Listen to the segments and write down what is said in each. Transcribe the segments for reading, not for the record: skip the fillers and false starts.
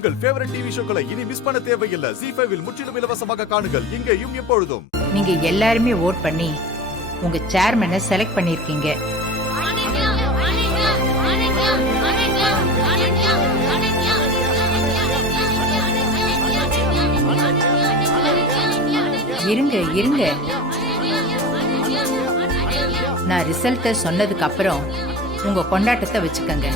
உங்கள் favourite TV ஷோக்களை இனி miss பண்ண தேவையில்லை. ZEE5 இல் முற்றிலும் இலவசமாக காணுங்கள், இங்கேயும் எப்பொழுதும். நீங்க எல்லாருமே ஓட் பண்ணி உங்க சேர்மனை செலக்ட் பண்ணிருக்கீங்க. இருங்க இருங்க, நான் ரிசல்ட்ட சொன்னதுக்கு அப்புறம் உங்க கொண்டாட்டத்தை வச்சுக்கங்க.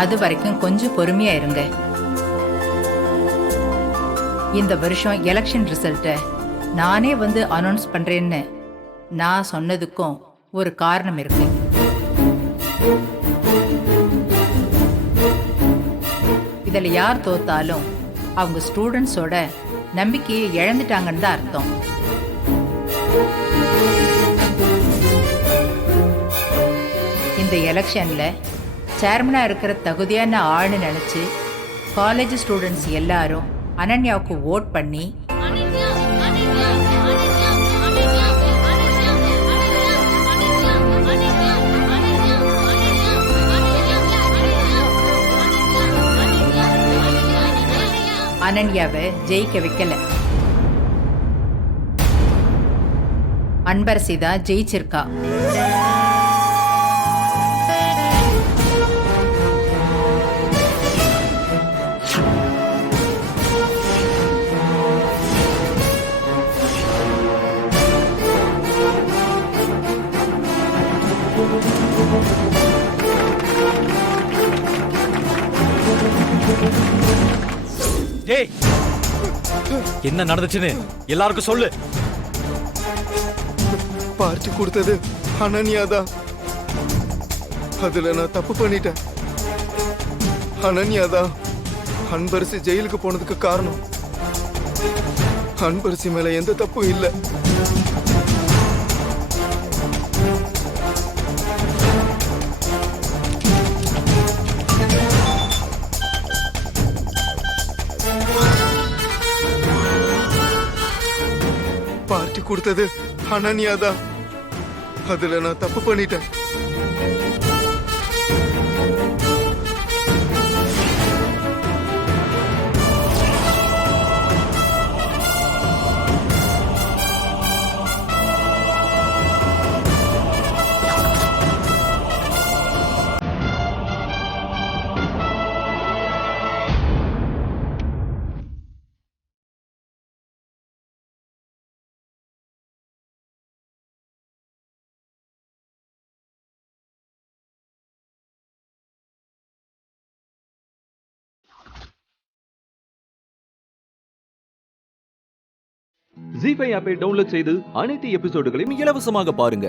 அது வரைக்கும் கொஞ்சம் பொறுமையா இருங்க. இந்த வருஷம் எலெக்ஷன் ரிசல்ட்ட நானே வந்து அனௌன்ஸ் பண்றேன்னு நான் சொன்னதுக்கும் ஒரு காரணம் இருக்கு. இதுல யார் தோத்தாலும் அவங்க ஸ்டூடெண்ட்ஸோட நம்பிக்கையை இழந்துட்டாங்கன்னு தான் அர்த்தம். இந்த எலெக்ஷன்ல சேர்மனா இருக்கிற தகுதியான ஆள்னு நினைச்சு காலேஜ் ஸ்டூடெண்ட்ஸ் எல்லாரும் அனன்யாவுக்கு ஓட் பண்ணி அனன்யாவை ஜெயிக்க வைக்கல. அன்பரசி தான் ஜெயிச்சிருக்கா. டேய், என்ன நடந்துச்சுன்னு எல்லாருக்கும் சொல்லு. பார்ட்டி கொடுத்தது அனன்யாதான். அதுல நான் தப்பு பண்ணிட்டேன். அனன்யாதான் அன்பரசி ஜெயிலுக்கு போனதுக்கு காரணம். அன்பரசி மேல எந்த தப்பும் இல்லை. பார்ட்டி கொடுத்தது அனன்யாதான். அதுல நான் தப்பு பண்ணிட்டேன். ZEE5 ஆப்பை டவுன்லோட் செய்து அனைத்து எபிசோடுகளையும் இலவசமாக பாருங்க.